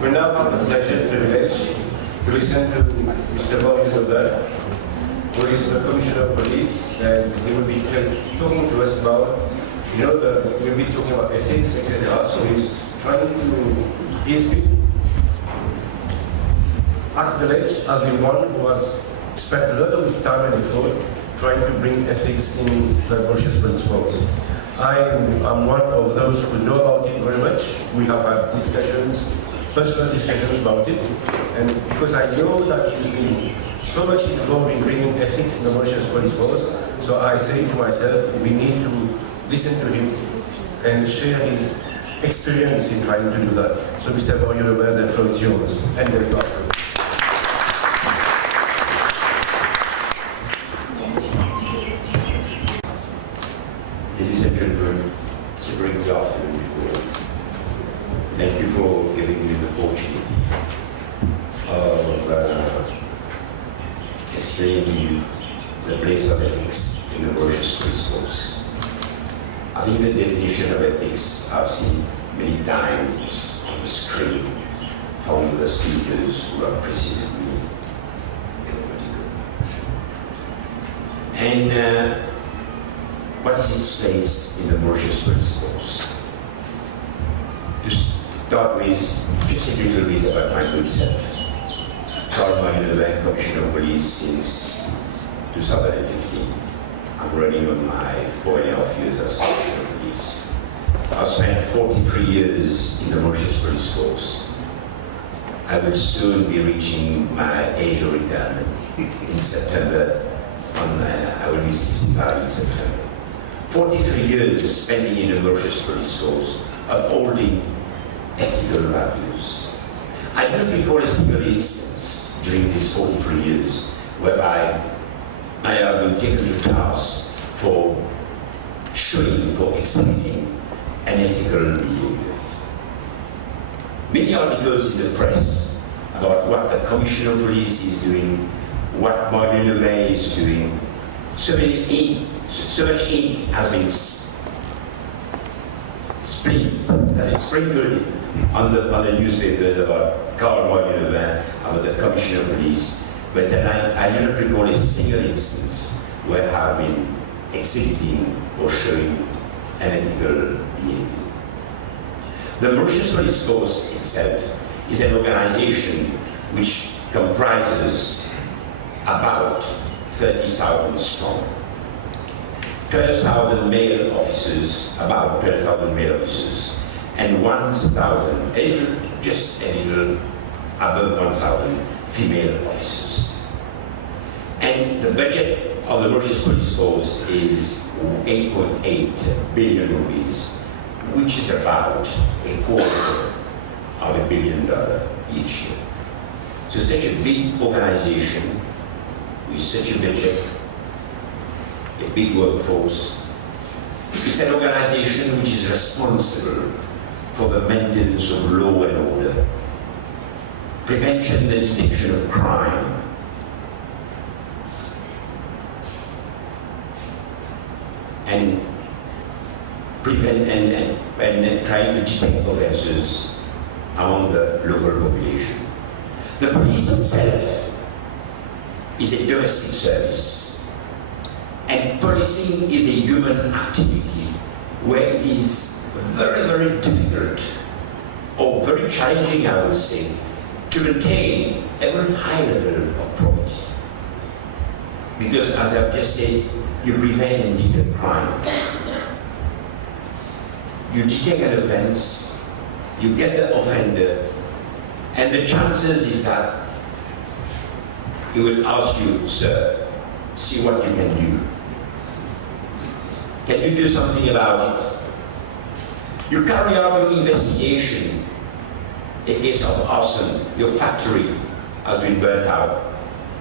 We now have the pleasure and privilege to listen to Mr. Nobin, who is the Commissioner of Police, and he will be talking to us about, we'll be talking about ethics, etc. So he's acknowledged as the one who has spent a lot of his time and effort trying to bring ethics in the Mauritius police force. I am one of those who know about it very much. We have had discussions, personal discussions about it, and because I know that he's been so much involved in bringing ethics in the Mauritius police force, so I say to myself, we need to listen to him and share his experience in trying to do that. So Mr. Nobin, the floor is yours. And there you are. Ladies and gentlemen, it's a very good afternoon. Thank you for giving me the opportunity of explaining to you the place of ethics in the Mauritius police force. I think the definition of ethics I've seen many times on the screen from the speakers who have preceded me a moment ago. And what is its place in the Mauritius police force? To start with, just a little bit about my good self. Nobin, Commissioner of Police since 2015. I'm running on my 4.5 years as Commissioner of Police. I've spent 43 years in the Mauritius police force. I will soon be reaching my age of retirement in September. I will be 65 in September. 43 years spending in the Mauritius police force, upholding ethical values. I do not recall a single instance during these 43 years whereby I have been taken to task for exhibiting an ethical behavior. Many articles in the press about what the Commissioner of Police is doing, what Nobin is doing. So much ink has been sprinkled on the newspapers about Nobin, about the Commissioner of Police, but then I do not recall a single instance where I have been exhibiting or showing an ethical behavior. The Mauritius Police Force itself is an organization which comprises about 30,000 strong. 12,000 male officers, about 12,000 male officers, and 1,000, just a little above 1,000 female officers. And the budget of the Mauritius Police Force is 8.8 billion rupees, which is about $250 million each year. So such a big organization with such a budget, a big workforce. It's an organization which is responsible for the maintenance of law and order, prevention and detection of crime, and prevent and trying to detect offences among the local population. The police itself is a domestic service, and policing is a human activity where it is very, very difficult, or very challenging, I would say, to maintain a very high level of probity. Because as I've just said, you prevent and detect crime. You detect an offense, you get the offender, and the chances is that he will ask you, sir, see what you can do. Can you do something about it? You carry out your investigation. A case of arson, your factory has been burnt out.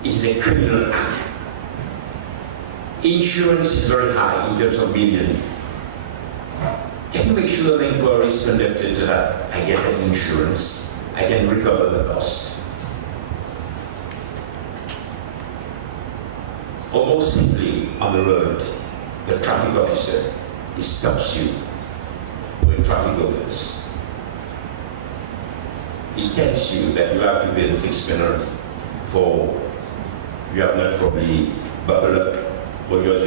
It is a criminal act. Insurance is very high in terms of millions. Can you make sure the inquiry is conducted so that I get the insurance, I can recover the cost? Almost simply on the road, the traffic officer, he stops you with traffic offense. it tells you that you have to pay a fixed penalty for you have not probably buckled up or you're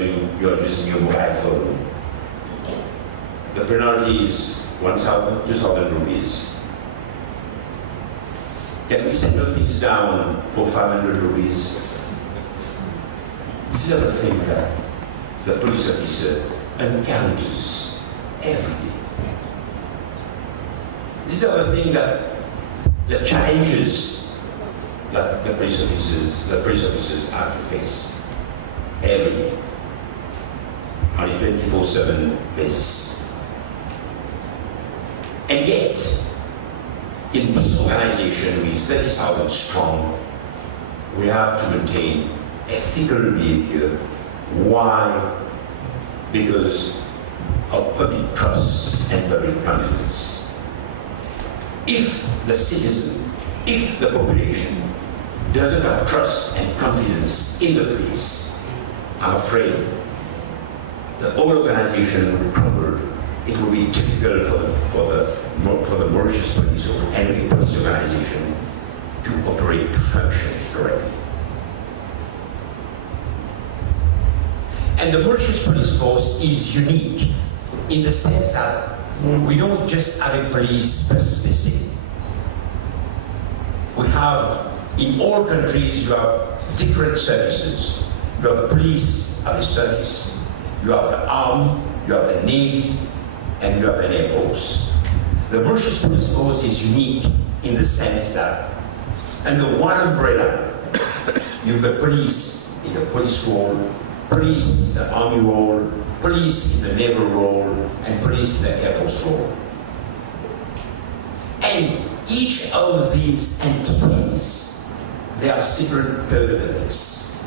using your mobile phone. The penalty is 1,000, 2,000 rupees. Can we settle things down for 500 rupees? These are the things that the police officer encounters every day. These are the things that the challenges that the police officers have to face every day on a 24/7 basis. And yet, in this organization, with 30,000 strong, we have to maintain ethical behavior. Why? Because of public trust and public confidence. If the citizen, if the population doesn't have trust and confidence in the police, I'm afraid the whole organization will crumble. It will be difficult for the Mauritius police or any police organization to operate, to function correctly. And the Mauritius police force is unique in the sense that we don't just have a police per specific. We have, in all countries, you have different services. You have the police as a service, you have the army, you have the navy, and you have an air force. The Mauritius police force is unique in the sense that under one umbrella, you have the police in the police role, police in the army role, police in the naval role, and police in the air force role. And each of these entities, they have separate code of ethics.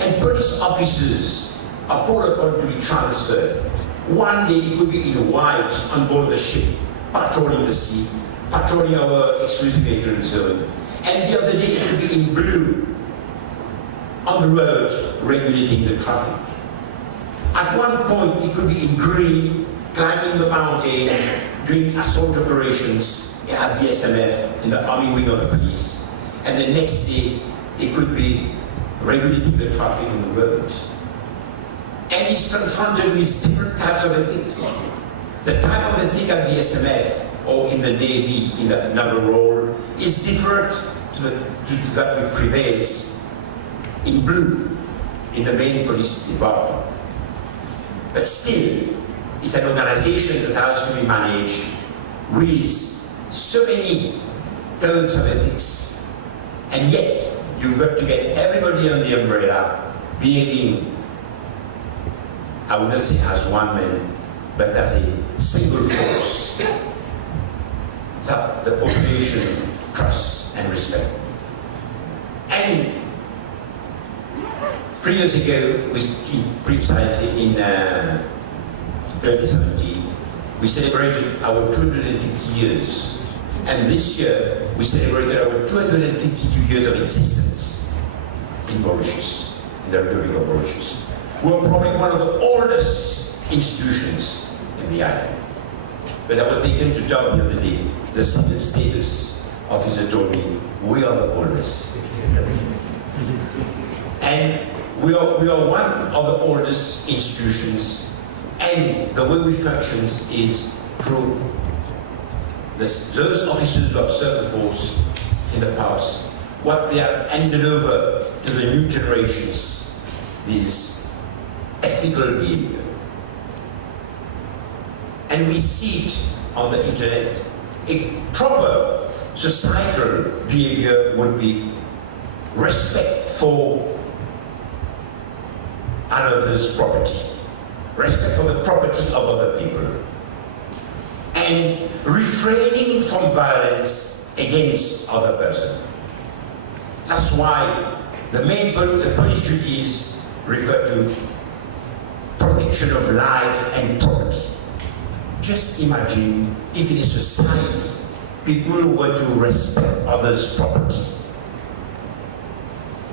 And police officers are called upon to be transferred. One day it could be in white on board the ship, patrolling the sea, patrolling our exclusive economic zone. And the other day it could be in blue, on the road, regulating the traffic. At one point it could be in green, climbing the mountain, doing assault operations at the SMF, in the army wing of the police. And the next day it could be regulating the traffic on the road. And it's confronted with different types of ethics. The type of ethic at the SMF or in the Navy, in the naval role, is different to that which prevails in blue, in the main police department. But still, it's an organization that has to be managed with so many codes of ethics. And yet, you've got to get everybody on the umbrella behaving, I would not say as one man, but as a single force that the population trusts and respect. And 3 years ago, precisely in 2017, we celebrated our 250 years. And this year, we celebrated our 252 years of existence in Mauritius, in the Republic of Mauritius. We're probably one of the oldest institutions in the island. But I was taken to town the other day. The civil status officer told me, we are the oldest. And we are one of the oldest institutions, and the way we function is through those officers who have served the force in the past, what they have handed over to the new generations, this ethical behavior. And we see it on the internet. A proper societal behavior would be respect for another's property, respect for the property of other people, and refraining from violence against other person. That's why the police duties refer to protection of life and property. Just imagine if in a society people were to respect others' property.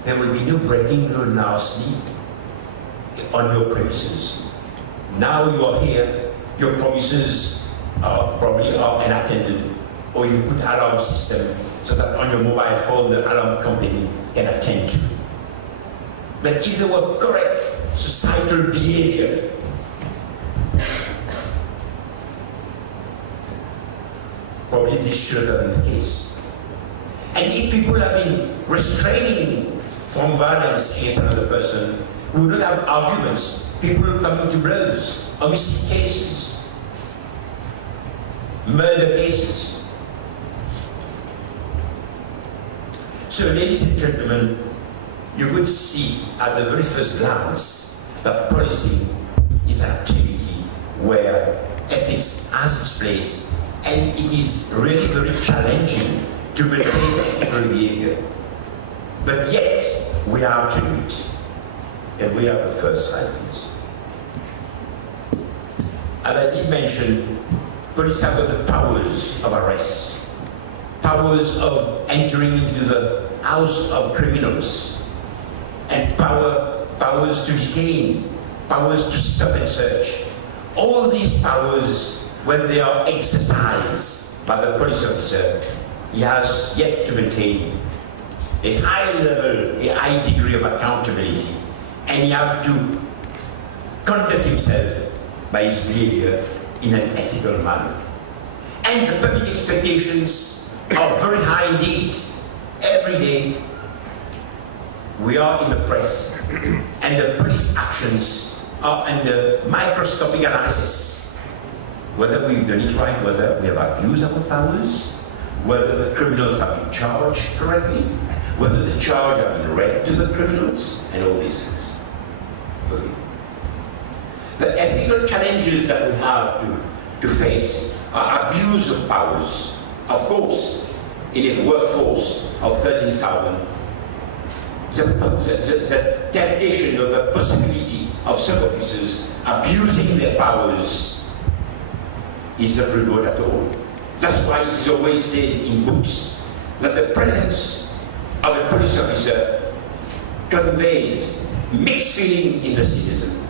There will be no breaking, no nasty on your premises. Now you are here, your promises are probably unattended, or you put alarm system so that on your mobile phone the alarm company can attend to. But if there were correct societal behavior, probably this should have been the case. And if people have been restraining from violence against another person, we would not have arguments, people coming to blows, homicide cases, murder cases. So, ladies and gentlemen, you could see at the very first glance that policy is an activity where ethics has its place, and it is really very challenging to maintain ethical behavior. But yet, we have to do it. And we have the first slide, please. As I did mention, police have got the powers of arrest, powers of entering into the house of criminals, and powers to detain, powers to stop and search. All these powers, when they are exercised by the police officer, he has yet to maintain a high level, a high degree of accountability, and he has to conduct himself by his behavior in an ethical manner. And the public expectations are very high indeed. Every day we are in the press, and the police actions are under microscopic analysis. Whether we've done it right, whether we have abused our powers, whether the criminals have been charged correctly, whether the charge has been read to the criminals, and all these things. Okay. The ethical challenges that we have to face are abuse of powers. Of course, in a workforce of 13,000, the temptation of the possibility of some officers abusing their powers is not remote at all. That's why it's always said in books that the presence of a police officer conveys mixed feeling in the citizen,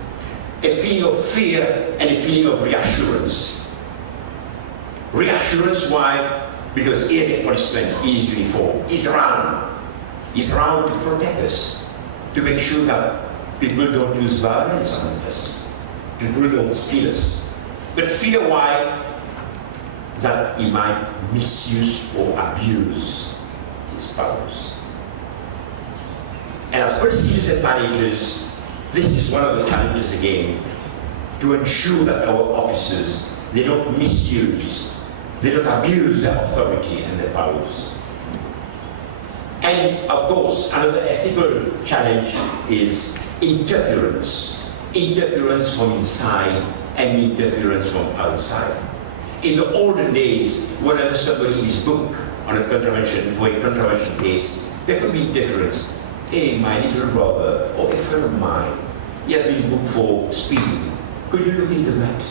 a feeling of fear and a feeling of reassurance. Reassurance, why? Because every policeman is uniform, is around to protect us, to make sure that people don't use violence on us, people don't steal us. But fear, why? That he might misuse or abuse his powers. And as police and managers, this is one of the challenges again, to ensure that our officers, they don't misuse, they don't abuse their authority and their powers. And of course, another ethical challenge is interference. Interference from inside and interference from outside. In the olden days, whenever somebody is booked on a contravention, for a contravention case, there could be interference. Hey, my little brother or a friend of mine, he has been booked for speeding. Could you look into that?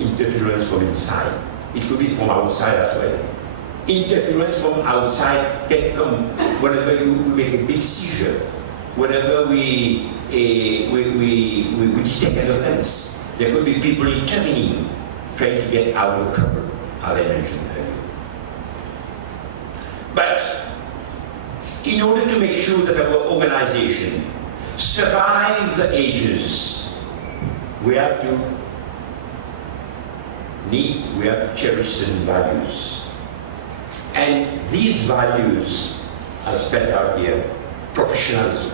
Interference from inside. It could be from outside as well. Interference from outside can come whenever we make a big seizure, whenever we detect an offense. There could be people intervening, trying to get out of trouble, as I mentioned earlier. But in order to make sure that our organization survive the ages, we have to cherish certain values. And these values are spelled out here: professionalism.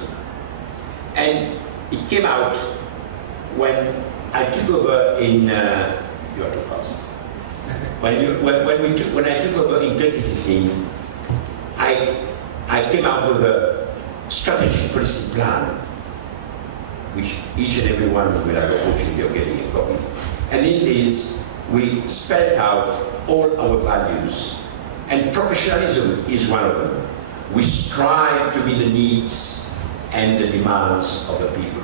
And it came out when I took over in, you are too fast. When I took over in 2015, I came out with a strategic policy plan, which each and every one will have the opportunity of getting a copy. And in this, we spelled out all our values. And professionalism is one of them. We strive to meet the needs and the demands of the people.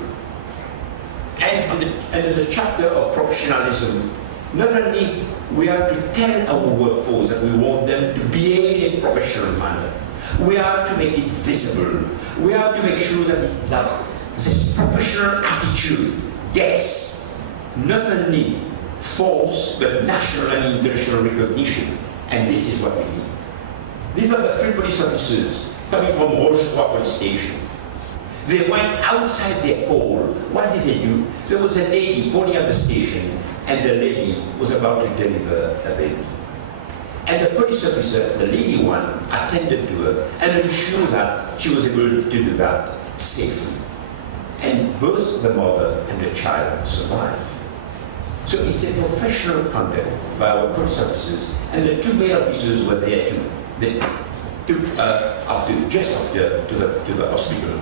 And in the chapter of professionalism, not only we have to tell our workforce that we want them to behave in a professional manner, we have to make it visible. We have to make sure that this professional attitude gets not only force but national and international recognition. And this is what we need. These are the 3 police officers coming from Rochefort police station. They went outside their call. What did they do? There was a lady calling at the station, and the lady was about to deliver a baby. And the police officer, the lady one, attended to her and ensured that she was able to do that safely. And both the mother and the child survived. So it's a professional conduct by our police officers, and the 2 male officers were there too. They took just after to the hospital.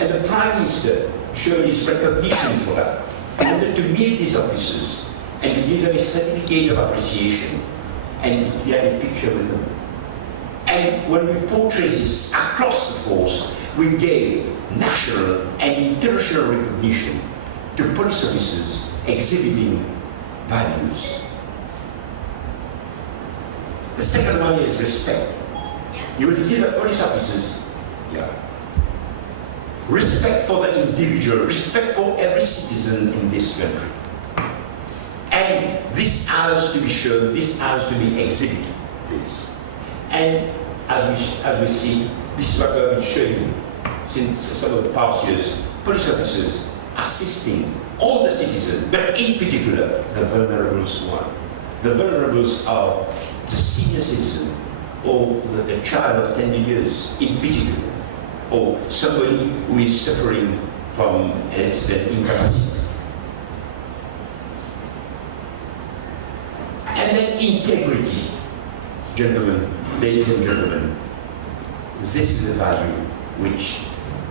And the Prime Minister showed his recognition for that. He wanted to meet these officers and to give them a certificate of appreciation. And he had a picture with them. And when we portray this across the force, we gave national and international recognition to police officers exhibiting values. The second one is respect. You will see the police officers, respect for the individual, respect for every citizen in this country. And this has to be shown, this has to be exhibited, please. And as we see, this is what I've been showing since some of the past years, police officers assisting all the citizens, but in particular, the vulnerables one. The vulnerables are the senior citizen, or the child of 10 years, in particular, or somebody who is suffering from an incapacity. And then integrity, gentlemen, ladies and gentlemen, this is a value which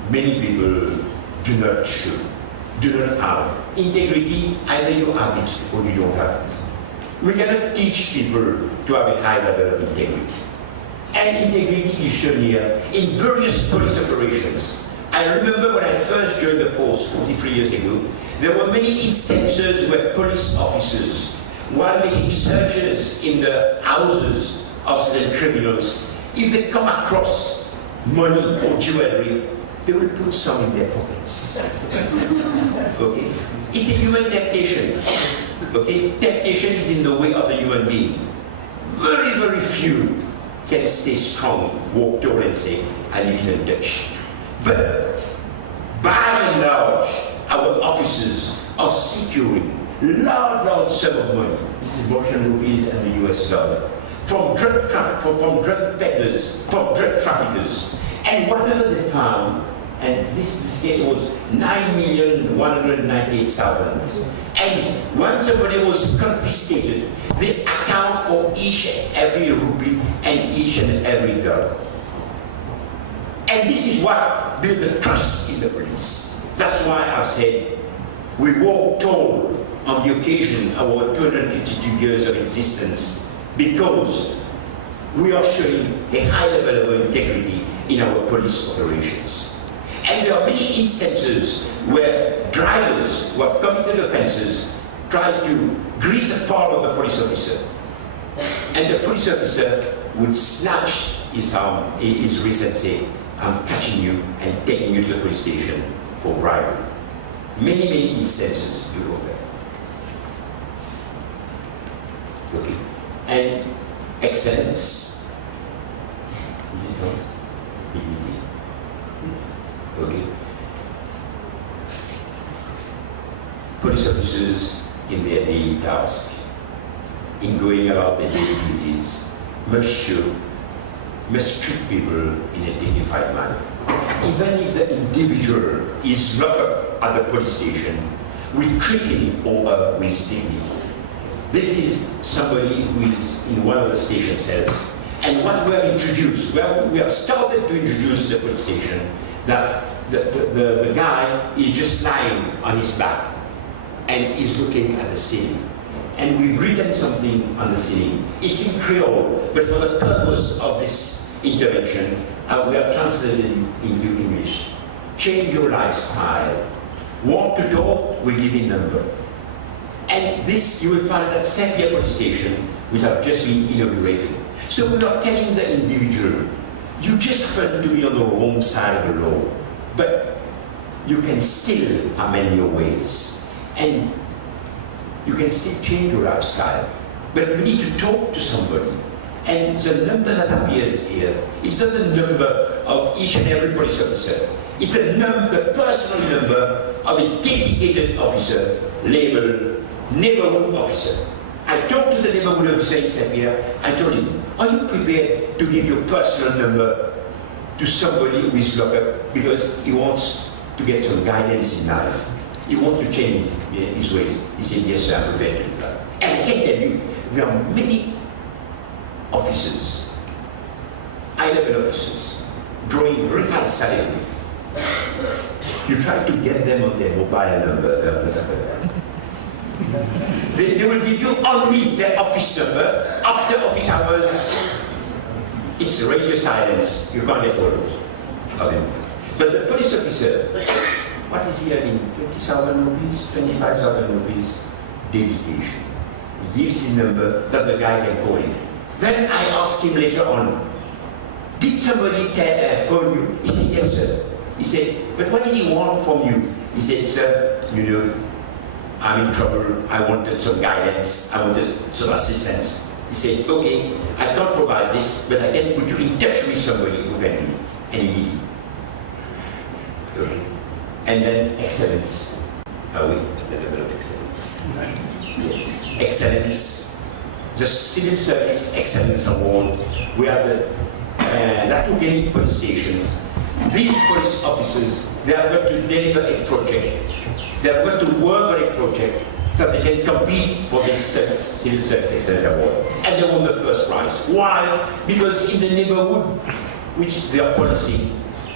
many people do not show, do not have. Integrity, either you have it or you don't have it. We cannot teach people to have a high level of integrity. And integrity is shown here in various police operations. I remember when I first joined the force 43 years ago, there were many instances where police officers, while making searches in the houses of certain criminals, if they come across money or jewelry, they will put some in their pockets. Okay? It's a human temptation. Okay? Temptation is in the way of the human being. Very, very few can stay strong, walk tall and say, I live in a Dutch. But by and large, our officers are securing large sum of money. This is Russian rupees and the US dollar. From drug peddlers, from drug traffickers. And whatever they found, and this case was 9,198,000. And when somebody was confiscated, they account for each and every rupee and each and every dollar. And this is what builds the trust in the police. That's why I said we walk tall on the occasion of our 252 years of existence, because we are showing a high level of integrity in our police operations. And there are many instances where drivers who have committed offenses try to grease the palm of the police officer. And the police officer would snatch his arm, his wrist, and say, I'm catching you and taking you to the police station for bribery. Many instances do occur. Okay. And excellence. Is this on? Okay. Police officers in their daily task, in going about their daily duties, must treat people in a dignified manner. Even if the individual is locked up at the police station, we treat him or her with dignity. This is somebody who is in one of the station cells. And what we have introduced, well, we have started to introduce the police station, that the guy is just lying on his back and is looking at the ceiling. And we've written something on the ceiling. It's in Creole, but for the purpose of this intervention, we have translated it into English. Change your lifestyle. Want to talk? We give you a number. And this you will find at Saint-Pierre police station, which have just been inaugurated. So we are telling the individual, you just happen to be on the wrong side of the law, but you can still amend your ways. And you can still change your lifestyle. But you need to talk to somebody And the number that appears here, it's not the number of each and every police officer. It's the personal number of a dedicated officer labeled neighborhood officer. I talked to the neighborhood officer in Serbia. I told him, are you prepared to give your personal number to somebody who is locked up because he wants to get some guidance in life? He wants to change his ways. He said, yes, sir, I'm prepared to do that. And I can tell you, there are many officers, high-level officers, drawing very high salary. You try to get them on their mobile number, they're not available. They will give you only their office number after office hours. It's radio silence, you can't get hold of him. But the police officer, what is he having? 20,000 rupees, 25,000 rupees, dedication. He gives his number that the guy can call him. Then I asked him later on, did somebody phone you? He said, yes, sir. He said, but what did he want from you? He said, sir, you know, I'm in trouble. I wanted some guidance. I wanted some assistance. He said, okay, I can't provide this, but I can put you in touch with somebody who can do it. And he did. Okay. And then excellence. Are we at the level of excellence? Yes. Excellence. The Civil Service Excellence Award. We are the Latugeni police stations. These police officers, they are going to deliver a project. They are going to work on a project so they can compete for this Civil Service Excellence Award. And they won the first prize. Why? Because in the neighborhood which they are policing,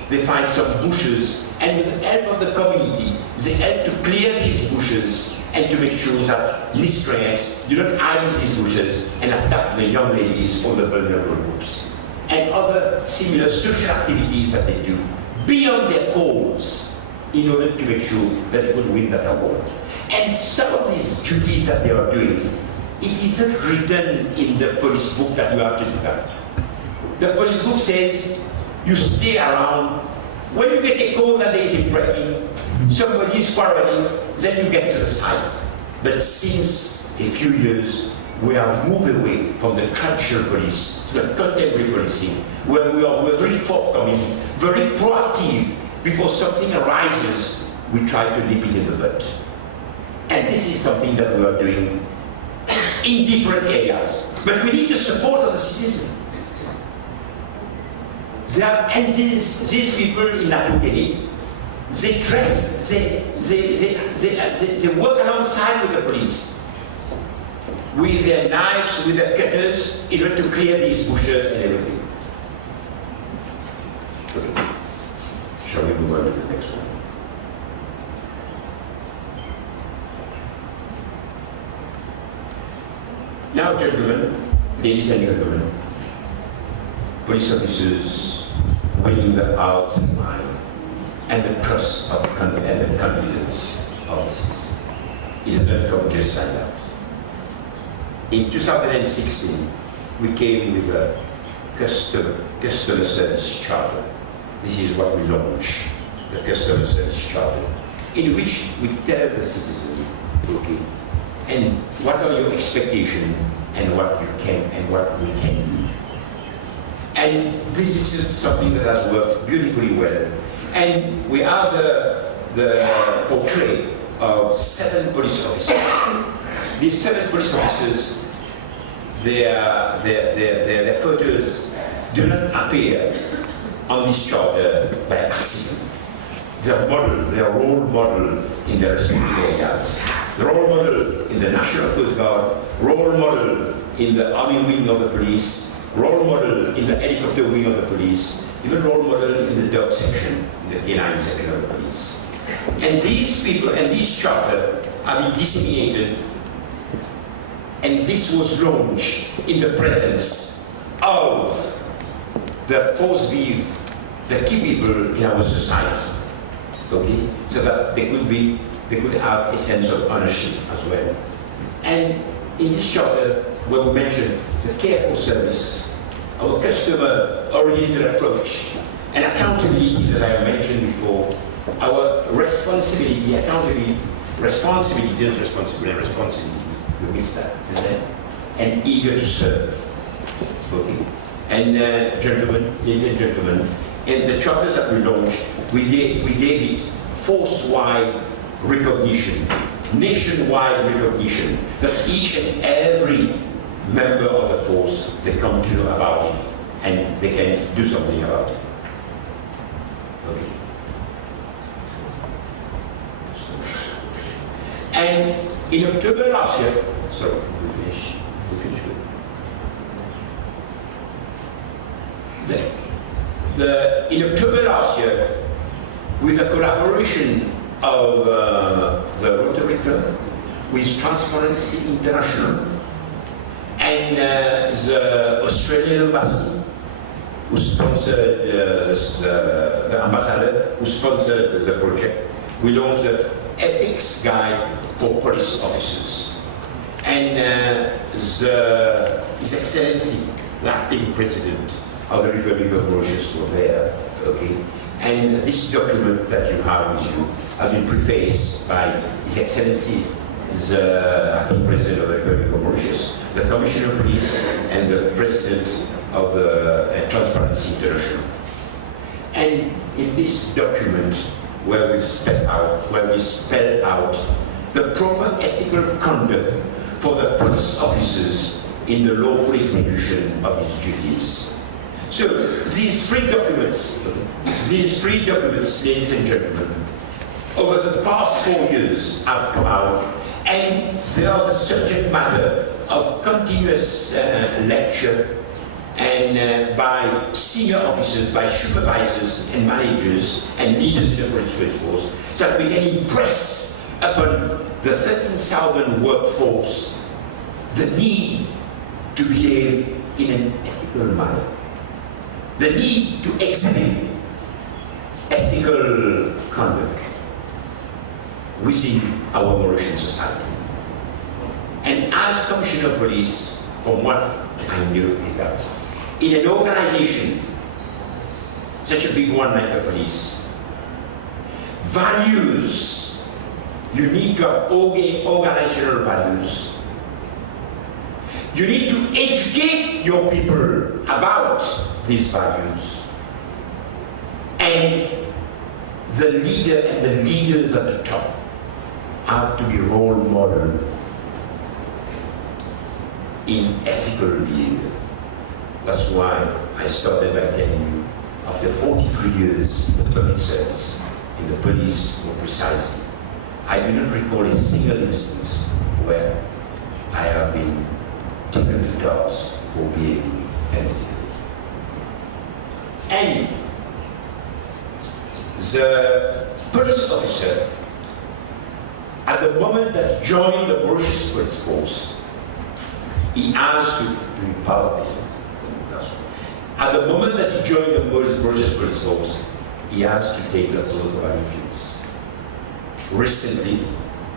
they find some bushes, and with the help of the community, they help to clear these bushes and to make sure that miscreants do not hide in these bushes and attack the young ladies or the vulnerable groups. And other similar social activities that they do beyond their calls in order to make sure that they could win that award. And some of these duties that they are doing, it isn't written in the police book that you have to do that. The police book says, you stay around. When you make a call that there is a breaking, somebody is quarreling, then you get to the site. But since a few years, we are moved away from the traditional police to the contemporary policing, where we're very forthcoming, very proactive. Before something arises, we try to nip it in the bud. And this is something that we are doing in different areas. But we need the support of the citizen. And these people in Latugeni, they dress, they work alongside with the police, with their knives, with their cutters, in order to clear these bushes and everything. Okay. Shall we move on to the next one? Now, gentlemen, ladies and gentlemen, police officers, winning the hearts and mind and the trust of and the confidence of officers. It doesn't come just like that. In 2016, we came with a customer service charter. This is what we launched, the customer service charter, in which we tell the citizen, okay, and what are your expectations and what you can and what we can do. And this is something that has worked beautifully well. And we have the portrait of 7 police officers. These 7 police officers, their photos do not appear on this charter by accident. They're role model in their respective areas. Role model in the National Coast Guard, role model in the Army wing of the police, role model in the helicopter wing of the police, even role model in the dog section, in the canine section of the police. And these people and this charter have been disseminated, and this was launched in the presence of the force vive, the key people in our society, okay, so that they could have a sense of ownership as well. And in this charter, where we mentioned the careful service, our customer-oriented approach, and accountability that I mentioned before, our responsibility, accountability, responsibility, we miss that, and eager to serve. Okay. And gentlemen, ladies and gentlemen, in the charters that we launched, we gave it force-wide recognition, nationwide recognition, that each and every member of the force, they come to know about it and they can do something about it. Okay. And in October last year, sorry, we finished with in October last year, with the collaboration of the Rotary Club, with Transparency International, and the Australian Embassy, who sponsored the ambassador who sponsored the project, we launched an ethics guide for police officers. And His Excellency, the acting president of the Republic of Mauritius, were there. Okay, and this document that you have with you has been prefaced by His Excellency, the acting president of the Republic of Mauritius, the Commissioner of Police, and the President of the Transparency International. And in this document, where we spell out the proper ethical conduct for the police officers in the lawful execution of his duties. So these three documents, ladies and gentlemen, over the past 4 years have come out, and they are the subject matter of continuous lecture and by senior officers, by supervisors and managers and leaders in the police force, so that we can impress upon the 13,000 workforce the need to behave in an ethical manner, the need to exhibit ethical conduct within our Mauritian society. And as Commissioner of Police, from what I knew is that in an organization, such a big one like the police, values, you need to have organizational values. You need to educate your people about these values. And the leader and the leaders at the top have to be role model in ethical behavior. That's why I started by telling you, after 43 years of public service in the police, more precisely, I do not recall a single instance where I have been taken to task for behaving unethically. And the police officer, at the moment that he joined the Mauritius police force, he asked to be part of this. At the moment that he joined the Mauritius police force, he asked to take the oath of allegiance. Recently,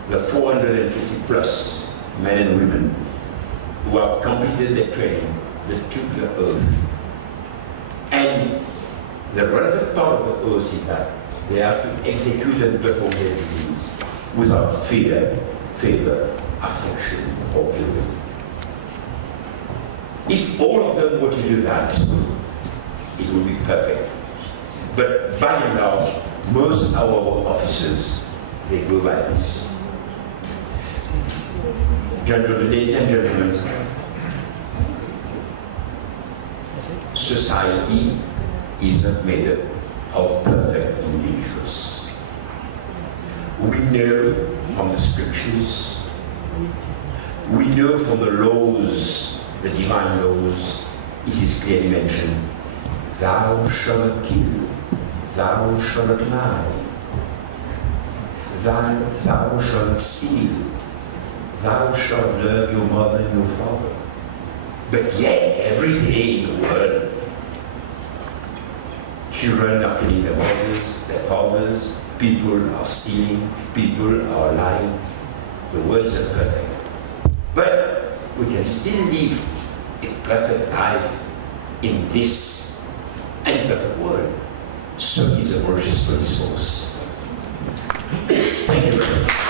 the 450 plus men and women who have completed their training, they took the oath. And the relevant part of the oath is that they have to execute and perform their duties without fear, favor, affection, or ill will. If all of them were to do that, it would be perfect. But by and large, most of our officers, they go by this. Ladies and gentlemen, society is not made up of perfect individuals. We know from the scriptures, we know from the laws, the divine laws, it is clearly mentioned, thou shalt not kill, thou shalt not lie, thou shalt not steal, thou shalt love your mother and your father. But yet, every day in the world, children are killing their mothers, their fathers, people are stealing, people are lying. The world is not perfect. But we can still live a perfect life in this imperfect world. So is the Mauritius police force. Thank you very much.